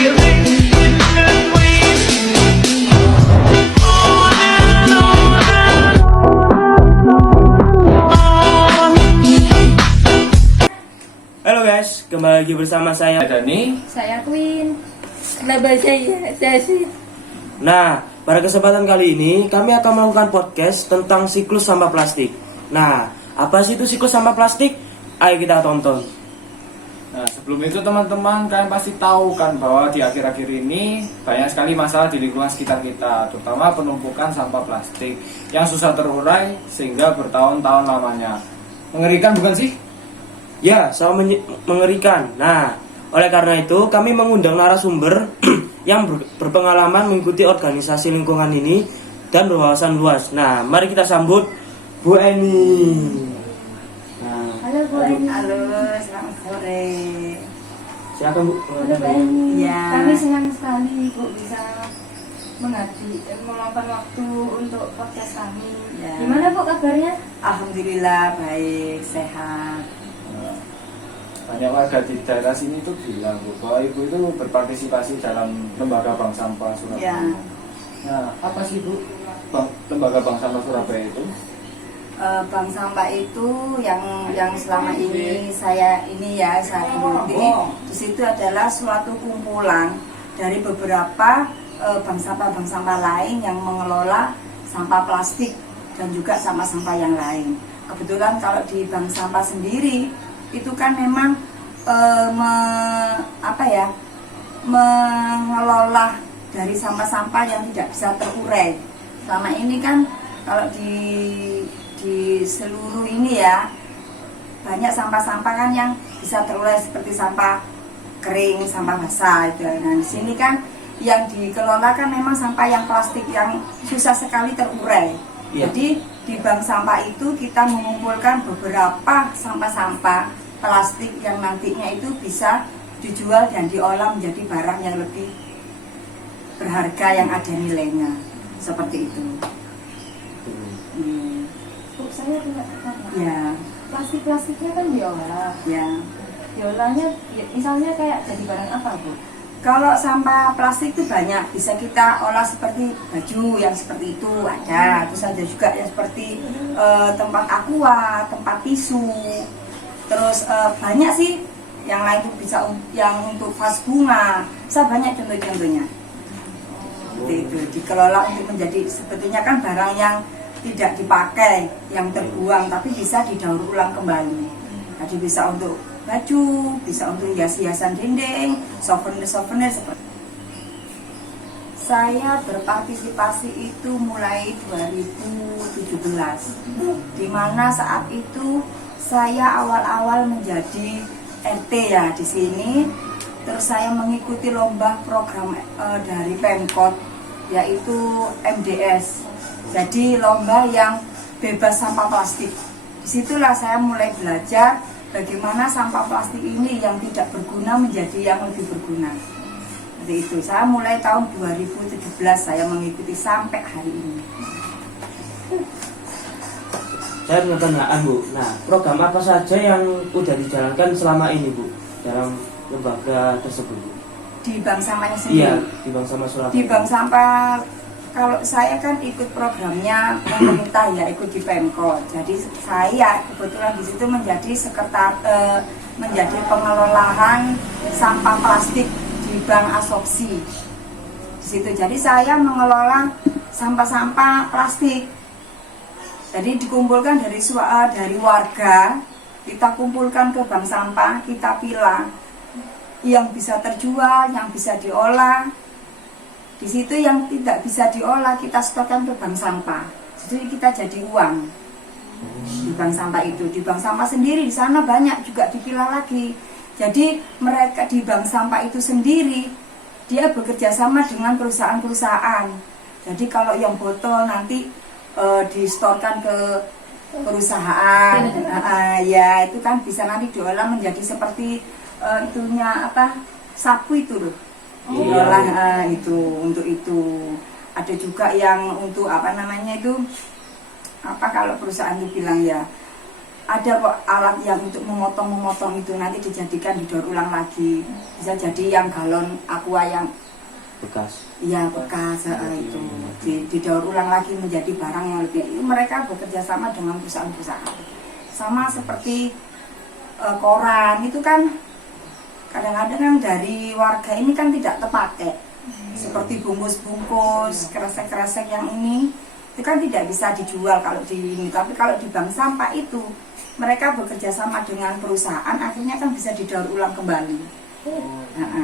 Halo guys, kembali lagi bersama saya Dani. Saya Queen. Kenapa saya sih? Nah, pada kesempatan kali ini kami akan melakukan podcast tentang siklus sampah plastik. Nah, apa sih itu siklus sampah plastik? Ayo kita tonton. Nah, sebelum itu teman-teman, kalian pasti tahu kan bahwa di akhir-akhir ini banyak sekali masalah di lingkungan sekitar kita, terutama penumpukan sampah plastik yang susah terurai sehingga bertahun-tahun lamanya. Mengerikan bukan sih? Ya, sangat mengerikan. Nah, oleh karena itu kami mengundang narasumber yang berpengalaman mengikuti organisasi lingkungan ini dan berwawasan luas. Nah, mari kita sambut Bu Eni. Nah, Halo Bu Eni. Halo, selamat sore. silakan Bu. Halo Bu Eni. Ya. Kami senang sekali Bu bisa mengabdi dan meluangkan waktu untuk podcast kami. Ya. Gimana Bu kabarnya? Alhamdulillah baik, sehat. Banyak warga di daerah sini tuh bilang bahwa ibu itu berpartisipasi dalam lembaga bank sampah Surabaya. Ya. Nah, apa sih Bu lembaga bank sampah Surabaya itu? Bank sampah itu yang selama ini saya geluti. Di situ adalah suatu kumpulan dari beberapa bank sampah lain yang mengelola sampah plastik dan juga sampah-sampah yang lain. Kebetulan kalau di bank sampah sendiri itu kan memang mengelola dari sampah-sampah yang tidak bisa terurai. Selama ini kan kalau di seluruh ini ya banyak sampah-sampah kan yang bisa terurai seperti sampah kering, sampah basah itu. Nah di sini kan yang dikelola kan memang sampah yang plastik yang susah sekali terurai. Ya. Jadi di bank sampah itu kita mengumpulkan beberapa sampah-sampah plastik yang nantinya itu bisa dijual dan diolah menjadi barang yang lebih berharga yang ada nilainya. Seperti itu. Bu, saya punya pertanyaan. Ya, Plastik-plastiknya kan diolah. ya. Diolahnya misalnya kayak jadi barang apa Bu? Kalau sampah plastik itu banyak, bisa kita olah seperti baju yang seperti itu ada. Terus ada juga yang seperti tempat aqua, tempat tisu. Terus banyak sih yang lain itu bisa yang untuk vas bunga. Bisa banyak contoh-contohnya. Seperti itu dikelola untuk menjadi sebetulnya kan barang yang tidak dipakai, yang terbuang tapi bisa didaur ulang kembali. Jadi bisa untuk baju, bisa untuk hias-hiasan dinding, souvenir seperti. Saya berpartisipasi itu mulai 2017, di mana saat itu saya awal-awal menjadi RT ya di sini. Terus saya mengikuti lomba program dari Pemkot, yaitu MDS. Jadi lomba yang bebas sampah plastik. Disitulah saya mulai belajar bagaimana sampah plastik ini yang tidak berguna menjadi yang lebih berguna. Jadi itu saya mulai tahun 2017 saya mengikuti sampai hari ini. Saya punya pertanyaan Bu. Nah, program apa saja yang udah dijalankan selama ini Bu dalam lembaga tersebut Bu? Di bank sampahnya sendiri. Iya, di Bank Sampah Surabaya. Di bank sampah kalau saya kan ikut programnya pemerintah ya, ikut di Pemkot. Jadi saya kebetulan di situ menjadi menjadi pengelolaan sampah plastik di Bank Asopsi. Di situ jadi saya mengelola sampah-sampah plastik. Jadi dikumpulkan dari warga, kita kumpulkan ke bank sampah, kita pilah yang bisa terjual, yang bisa diolah. Di situ yang tidak bisa diolah kita setorkan ke bank sampah. Jadi kita jadi uang di bank sampah itu. Di bank sampah sendiri di sana banyak juga dipilah lagi. Jadi mereka di bank sampah itu sendiri dia bekerja sama dengan perusahaan-perusahaan. Jadi kalau yang botol nanti distorkan ke perusahaan, ya itu kan bisa nanti diolah menjadi seperti sapu itu loh. Diolah itu untuk itu. Ada juga yang untuk kalau perusahaan itu bilang ya ada kok alat yang untuk memotong itu nanti dijadikan didaur ulang lagi. Bisa jadi yang galon aqua yang bekas. iya bekas itu didaur ulang lagi menjadi barang yang lebih. Itu mereka bekerja sama dengan perusahaan-perusahaan. Sama seperti koran itu kan kadang-kadang dari warga ini kan tidak terpakai. Seperti bungkus-bungkus, kresek-kresek yang ini itu kan tidak bisa dijual kalau di ini. Tapi kalau di bank sampah itu mereka bekerja sama dengan perusahaan, akhirnya kan bisa didaur ulang kembali.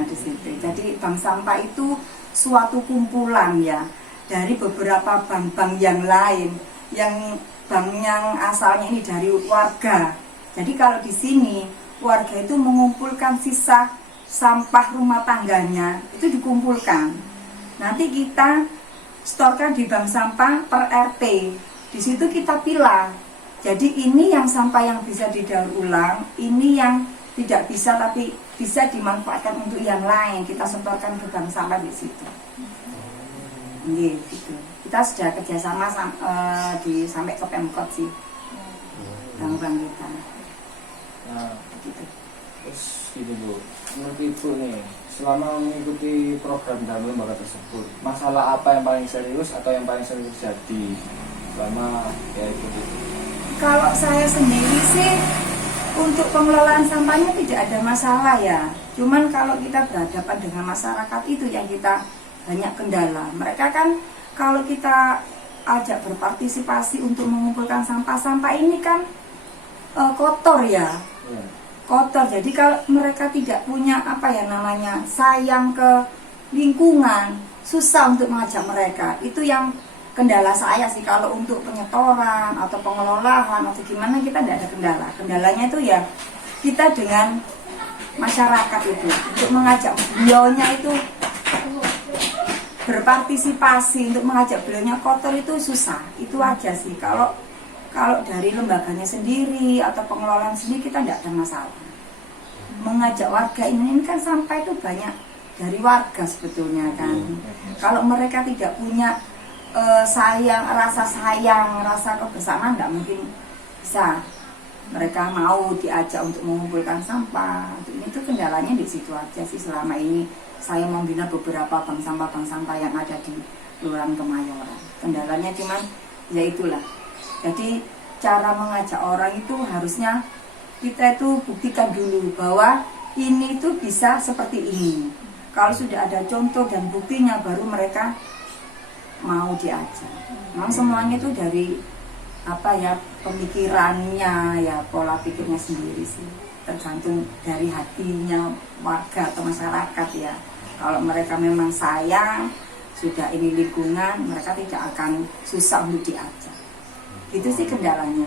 Di situ. Jadi bank sampah itu suatu kumpulan ya dari beberapa bank-bank yang lain, yang bank yang asalnya ini dari warga. Jadi kalau di sini warga itu mengumpulkan sisa sampah rumah tangganya itu dikumpulkan. Nanti kita storkan di bank sampah per RT. Di situ kita pilah. Jadi ini yang sampah yang bisa didaur ulang, ini yang tidak bisa tapi bisa dimanfaatkan untuk yang lain. Kita setorkan ke bank sampah di situ. Gitu. Kita sudah kerjasama sampai ke Pemkot sih, bank-bank kita. Nah, Gitu. terus gitu Bu, menurut Ibu nih, selama mengikuti program dan lembaga tersebut, masalah apa yang paling serius atau yang paling sering terjadi selama ya ikuti? Kalau saya sendiri sih untuk pengelolaan sampahnya tidak ada masalah ya. Cuman kalau kita berhadapan dengan masyarakat itu yang kita banyak kendala. Mereka kan kalau kita ajak berpartisipasi untuk mengumpulkan sampah-sampah ini kan kotor ya. Kotor. Jadi kalau mereka tidak punya sayang ke lingkungan, susah untuk mengajak mereka. Itu yang kendala saya sih. Kalau untuk penyetoran atau pengelolaan atau gimana kita tidak ada kendala. Kendalanya itu ya kita dengan masyarakat itu untuk mengajak beliaunya itu berpartisipasi, untuk mengajak beliaunya kotor itu susah. Itu aja sih. Kalau dari lembaganya sendiri atau pengelolaan sendiri kita tidak ada masalah. Mengajak warga ini kan sampah itu banyak dari warga sebetulnya kan. Kalau mereka tidak punya rasa sayang, rasa kebersamaan, tidak mungkin bisa mereka mau diajak untuk mengumpulkan sampah. Ini tuh kendalanya di situ aja sih. Selama ini saya membina beberapa bank sampah yang ada di Kelurahan Kemayoran. Kendalanya cuman ya itulah. Jadi cara mengajak orang itu harusnya kita itu buktikan dulu bahwa ini tuh bisa seperti ini. Kalau sudah ada contoh dan buktinya baru mereka mau diajak. Memang semuanya itu dari pemikirannya ya, pola pikirnya sendiri sih. Tergantung dari hatinya warga atau masyarakat ya. Kalau mereka memang sayang, sudah ini lingkungan, mereka tidak akan susah untuk diajak. Itu sih kendalanya.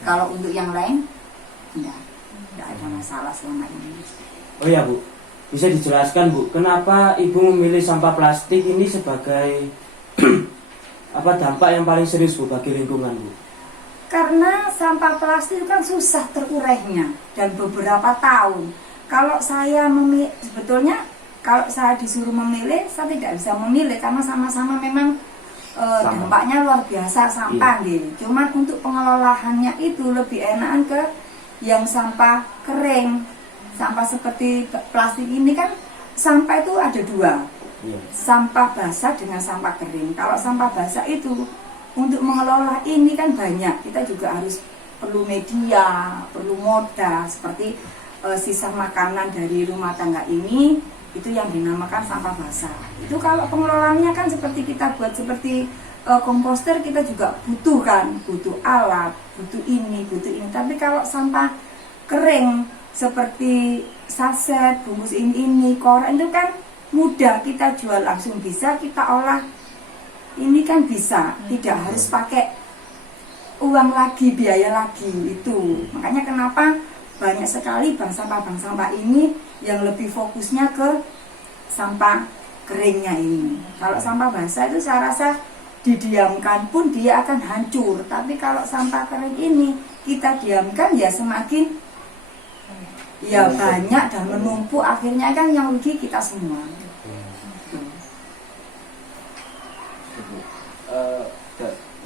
Kalau untuk yang lain, tidak ada masalah selama ini. Oh ya Bu, bisa dijelaskan Bu, kenapa Ibu memilih sampah plastik ini sebagai dampak yang paling serius Bu bagi lingkungan Bu? Karena sampah plastik itu kan susah terurainya dan beberapa tahun. Kalau saya sebetulnya kalau saya disuruh memilih, saya tidak bisa memilih karena sama-sama memang dampaknya luar biasa sampah gitu. Cuman untuk pengelolaannya itu lebih enakan ke yang sampah kering. Sampah seperti plastik ini kan sampah itu ada dua. Sampah basah dengan sampah kering. Kalau sampah basah itu untuk mengelola ini kan banyak. Kita juga harus perlu media, perlu modal seperti sisa makanan dari rumah tangga ini itu yang dinamakan sampah basah. Itu kalau pengelolaannya kan seperti kita buat seperti komposter, kita juga butuh alat, butuh ini. Tapi kalau sampah kering seperti saset, bungkus ini, koran itu kan mudah kita jual langsung bisa, kita olah ini kan bisa, tidak harus pakai uang lagi, biaya lagi itu. Makanya kenapa banyak sekali bank sampah ini yang lebih fokusnya ke sampah keringnya ini. Kalau sampah basah itu saya rasa didiamkan pun dia akan hancur. Tapi kalau sampah kering ini kita diamkan ya semakin ya banyak dan menumpuk, akhirnya kan yang rugi kita semua.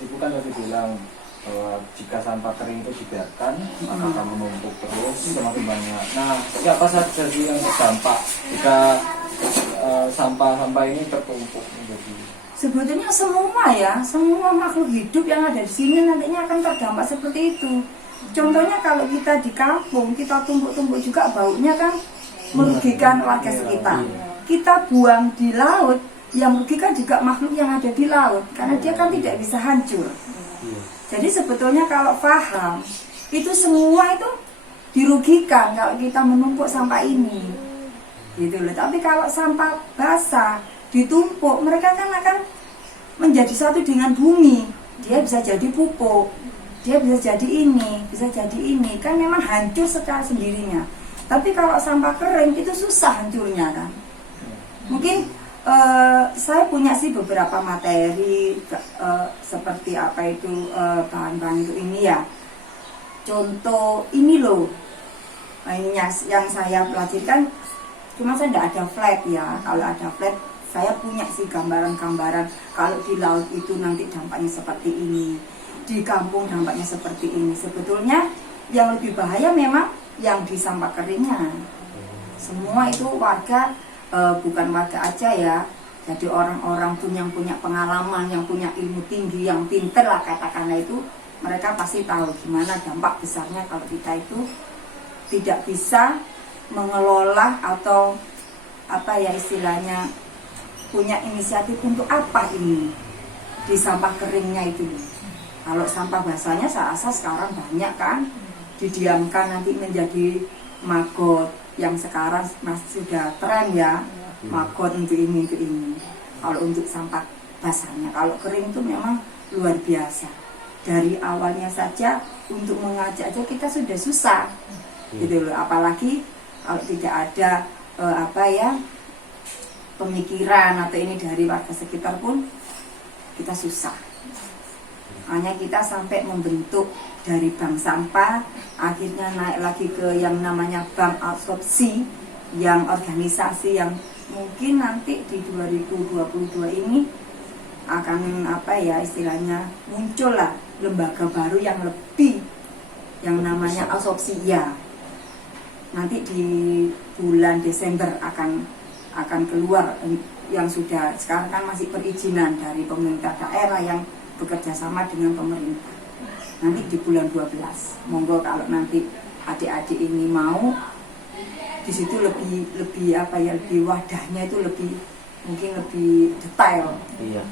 Ibu kan tadi bilang bahwa jika sampah kering itu dibiarkan maka akan menumpuk terus semakin banyak. Nah, siapa saja sih yang terdampak jika sampah-sampah ini tertumpuk menjadi? Sebetulnya semua makhluk hidup yang ada di sini nantinya akan terdampak seperti itu. Contohnya kalau kita di kampung, kita tumpuk-tumpuk juga baunya kan merugikan warga sekitar. Kita buang di laut, yang merugikan juga makhluk yang ada di laut, karena dia kan tidak bisa hancur. Jadi sebetulnya kalau paham, itu semua itu dirugikan kalau kita menumpuk sampah ini. Gitu loh. Tapi kalau sampah basah ditumpuk, mereka kan akan menjadi satu dengan bumi. Dia bisa jadi pupuk, dia bisa jadi ini, bisa jadi ini. Kan memang hancur secara sendirinya. Tapi kalau sampah kering itu susah hancurnya kan. Mungkin saya punya sih beberapa materi seperti apa itu bahan-bahan itu ini ya. Contoh ini loh, ini yang saya pelajari kan. Cuma saya tidak ada flat ya. Kalau ada flat, saya punya sih gambaran-gambaran. Kalau di laut itu nanti dampaknya seperti ini, di kampung dampaknya seperti ini. Sebetulnya yang lebih bahaya memang yang di sampah keringnya. Semua itu warga, bukan warga aja ya. Jadi orang-orang pun yang punya pengalaman, yang punya ilmu tinggi, yang pinter lah katakanlah itu, mereka pasti tahu gimana dampak besarnya kalau kita itu tidak bisa mengelola atau apa ya istilahnya punya inisiatif untuk apa ini di sampah keringnya itu. Kalau sampah basahnya saya rasa sekarang banyak kan didiamkan nanti menjadi maggot yang sekarang masih sudah tren ya, maggot untuk ini untuk ini. Kalau untuk sampah basahnya, kalau kering itu memang luar biasa. Dari awalnya saja untuk mengajak aja kita sudah susah gitu loh, apalagi kalau tidak ada pemikiran atau ini dari warga sekitar pun kita susah. Hanya kita sampai membentuk dari bank sampah, akhirnya naik lagi ke yang namanya bank absorpsi, yang organisasi yang mungkin nanti di 2022 ini akan istilahnya muncul lah lembaga baru yang lebih yang namanya absorpsi ya. Nanti di bulan Desember akan keluar yang sudah sekarang kan masih perizinan dari pemerintah daerah yang bekerja sama dengan pemerintah. Nanti di bulan 12, monggo kalau nanti adik-adik ini mau, di situ lebih wadahnya itu mungkin lebih detail. Iya.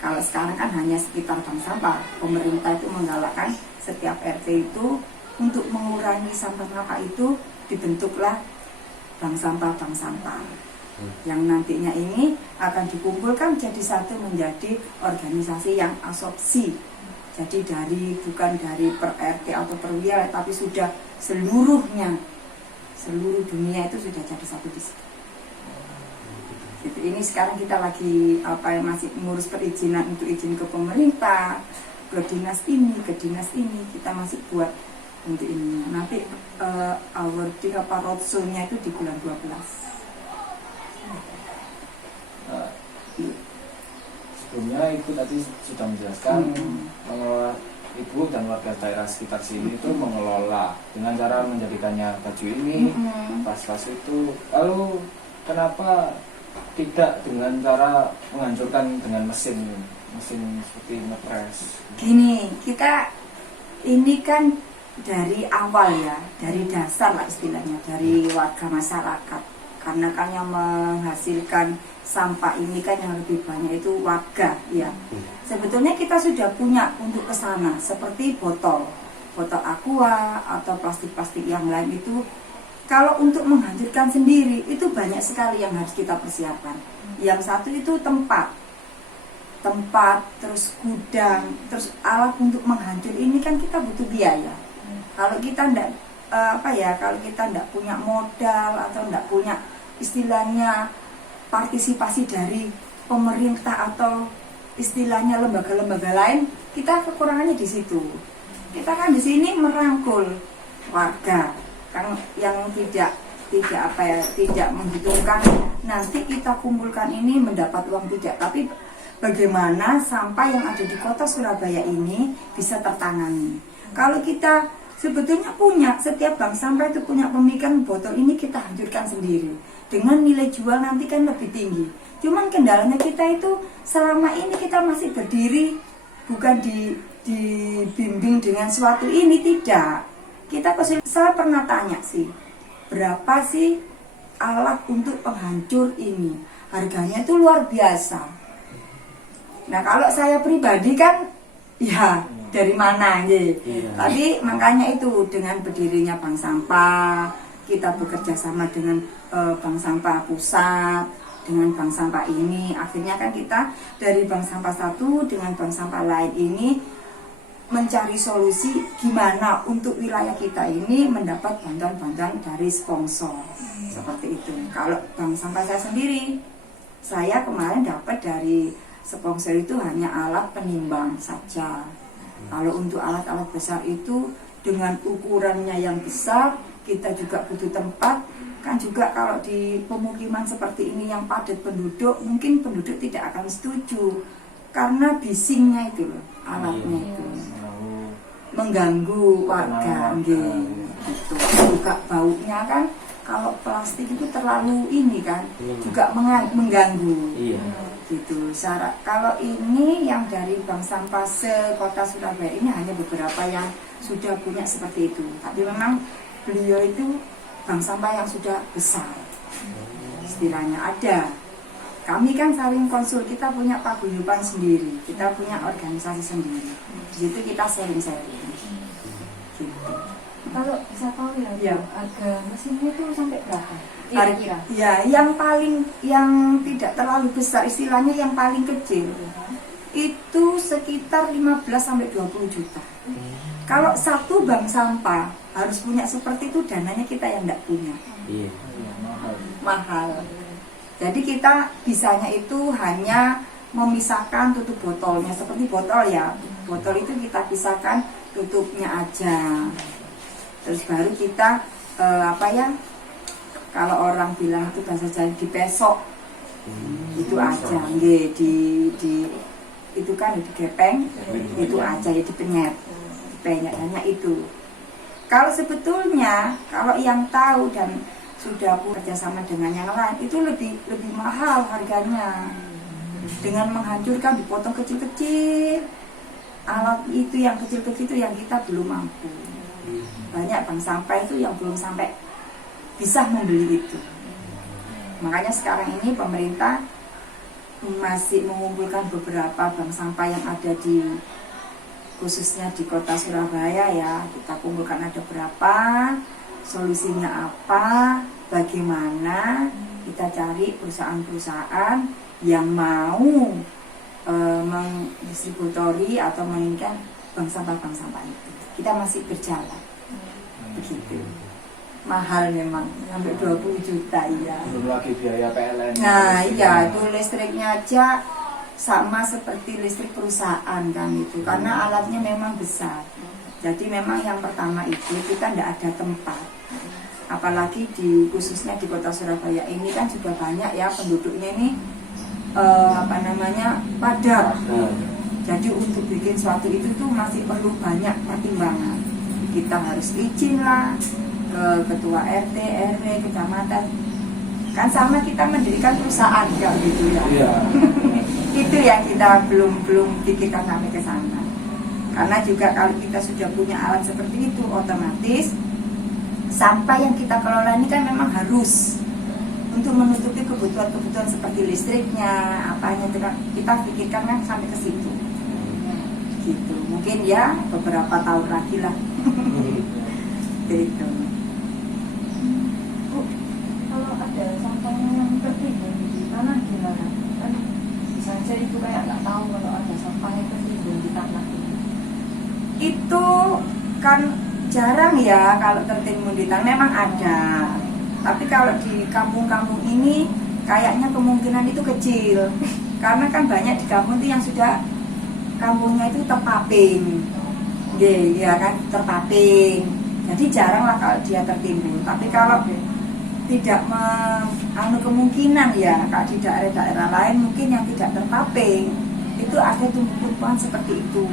Kalau sekarang kan hanya sekitar bank sampah, pemerintah itu menggalakkan setiap RT itu untuk mengurangi sampah itu dibentuklah bank sampah yang nantinya ini akan dikumpulkan jadi satu menjadi organisasi yang absorpsi. Jadi bukan dari per RT atau per wilayah, tapi sudah seluruh dunia itu sudah jadi satu di situ. Jadi ini sekarang kita lagi masih mengurus perizinan untuk izin ke pemerintah, ke dinas ini, kita masih buat untuk ini. Nanti roadshow-nya itu di bulan 12. Sebelumnya Ibu tadi sudah menjelaskan mengelola Ibu dan warga daerah sekitar sini itu mengelola dengan cara menjadikannya baju ini, tas-tas itu. Lalu kenapa tidak dengan cara menghancurkan dengan mesin seperti ngepres? Gini, kita ini kan dari awal ya, dari dasar lah istilahnya, dari warga masyarakat. Karena kan yang menghasilkan sampah ini kan yang lebih banyak itu warga ya. Sebetulnya kita sudah punya untuk kesana seperti botol aqua atau plastik-plastik yang lain itu. Kalau untuk menghancurkan sendiri itu banyak sekali yang harus kita persiapkan. Yang satu itu tempat, terus gudang, terus alat untuk menghancur ini kan kita butuh biaya. Kalau kita kalau kita tidak punya modal atau tidak punya istilahnya partisipasi dari pemerintah atau istilahnya lembaga-lembaga lain, kita kekurangannya di situ. Kita kan di sini merangkul warga kan yang tidak menghitungkan nanti kita kumpulkan ini mendapat uang tidak, tapi bagaimana sampah yang ada di kota Surabaya ini bisa tertangani. Kalau kita sebetulnya punya, setiap bank sampah itu punya pemikiran botol ini kita hancurkan sendiri. Dengan nilai jual nanti kan lebih tinggi. Cuman kendalanya kita itu selama ini kita masih berdiri bukan dibimbing dengan suatu ini, tidak. Saya pernah tanya sih, berapa sih alat untuk penghancur ini? Harganya itu luar biasa. Nah kalau saya pribadi kan, ya dari mana gitu. Tapi makanya itu dengan berdirinya bank sampah, kita bekerja sama dengan bank sampah pusat, dengan bank sampah ini, akhirnya kan kita dari bank sampah satu dengan bank sampah lain ini mencari solusi gimana untuk wilayah kita ini mendapat bantuan-bantuan dari sponsor seperti itu. Kalau bank sampah saya sendiri, saya kemarin dapat dari sponsor itu hanya alat penimbang saja. Kalau untuk alat-alat besar itu dengan ukurannya yang besar, kita juga butuh tempat. Kan juga kalau di pemukiman seperti ini yang padat penduduk, mungkin penduduk tidak akan setuju karena bisingnya itu loh, alatnya itu mengganggu warga, gitu. Juga baunya kan kalau plastik itu terlalu ini kan juga mengganggu. Gitu. Kalau ini yang dari bank sampah se-Kota Surabaya ini hanya beberapa yang sudah punya seperti itu. Tapi memang beliau itu bank sampah yang sudah besar, istilahnya ada. Kami kan saling konsul, kita punya paguyuban sendiri, kita punya organisasi sendiri. Di situ kita sharing-sharing. Gitu. Kalau bisa tahu ya, harga mesinnya itu sampai berapa? Kira-kira. Ya, yang tidak terlalu besar, istilahnya yang paling kecil itu sekitar 15 sampai 20 juta. Kalau satu bank sampah harus punya seperti itu, dananya kita yang tidak punya. Mahal. Jadi kita bisanya itu hanya memisahkan tutup botolnya, seperti botol ya. Botol itu kita pisahkan tutupnya aja. Terus baru kita kalau orang bilang itu bahasa Jawa dipesok. Itu aja, itu kan digepeng, itu aja ya dipenyet. Hanya itu. Kalau sebetulnya kalau yang tahu dan sudah bekerja sama dengan yang lain itu lebih mahal harganya. Dengan menghancurkan dipotong kecil-kecil. Alat itu yang kecil-kecil itu yang kita belum mampu. Banyak bank sampah itu yang belum sampai bisa membeli itu. Makanya sekarang ini pemerintah masih mengumpulkan beberapa bank sampah yang ada khususnya di Kota Surabaya ya. Kita kumpulkan ada berapa, solusinya apa, bagaimana kita cari perusahaan-perusahaan yang mau mendistributori atau menginginkan bank sampah itu. Kita masih berjalan begitu. Mahal memang, sampai 20 juta ya. Belum lagi biaya PLN. Nah iya, itu listriknya aja sama seperti listrik perusahaan kan itu, karena alatnya memang besar. Jadi memang yang pertama itu kita tidak ada tempat. Apalagi khususnya di Kota Surabaya ini kan juga banyak ya penduduknya ini padat. Jadi untuk bikin suatu itu tuh masih perlu banyak pertimbangan. Kita harus izin lah ke ketua RT, RW, kecamatan. Kan sama kita mendirikan perusahaan ya gitu ya. Itu yang kita belum pikirkan sampai ke sana. Karena juga kalau kita sudah punya alat seperti itu, otomatis sampah yang kita kelola ini kan memang harus untuk menutupi kebutuhan seperti listriknya, apanya itu kan kita pikirkan kan sampai ke situ. Gitu. Mungkin ya beberapa tahun lagi lah. Gitu. Kalau ada sampahnya yang tertimbun di tanah gimana? Kan bisa aja itu kayak nggak tahu kalau ada sampah yang tertimbun di tanah. Itu kan jarang ya kalau tertimbun di tanah, memang ada. Tapi kalau di kampung-kampung ini kayaknya kemungkinan itu kecil. Karena kan banyak di kampung itu yang sudah kampungnya itu terpaping. Ya kan, terpaping. Jadi jarang lah kalau dia tertimbun. Tapi kalau tidak kemungkinan ya, kalau di daerah-daerah lain mungkin yang tidak terpaping itu ada tumbuhan seperti itu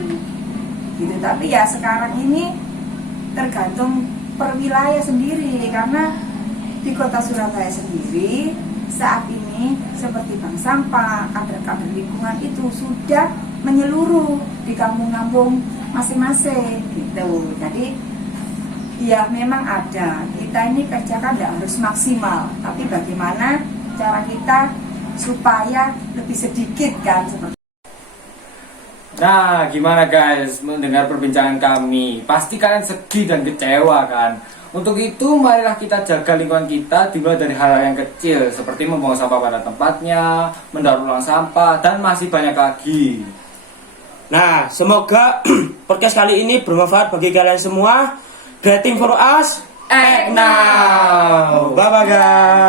gitu. Tapi ya sekarang ini tergantung per wilayah sendiri, karena di kota Surabaya sendiri saat ini seperti bank sampah, kader-kader lingkungan itu sudah menyeluruh di kampung-kampung masing-masing gitu. Jadi ya memang ada, kita ini kerjakan tidak harus maksimal, tapi bagaimana cara kita supaya lebih sedikit kan seperti. Nah, gimana guys mendengar perbincangan kami? Pasti kalian sedih dan kecewa kan? Untuk itu, marilah kita jaga lingkungan kita dimulai dari hal-hal yang kecil, seperti membuang sampah pada tempatnya, mendaur ulang sampah, dan masih banyak lagi. Nah, semoga podcast kali ini bermanfaat bagi kalian semua. Greeting for us, act now. Bye bye guys.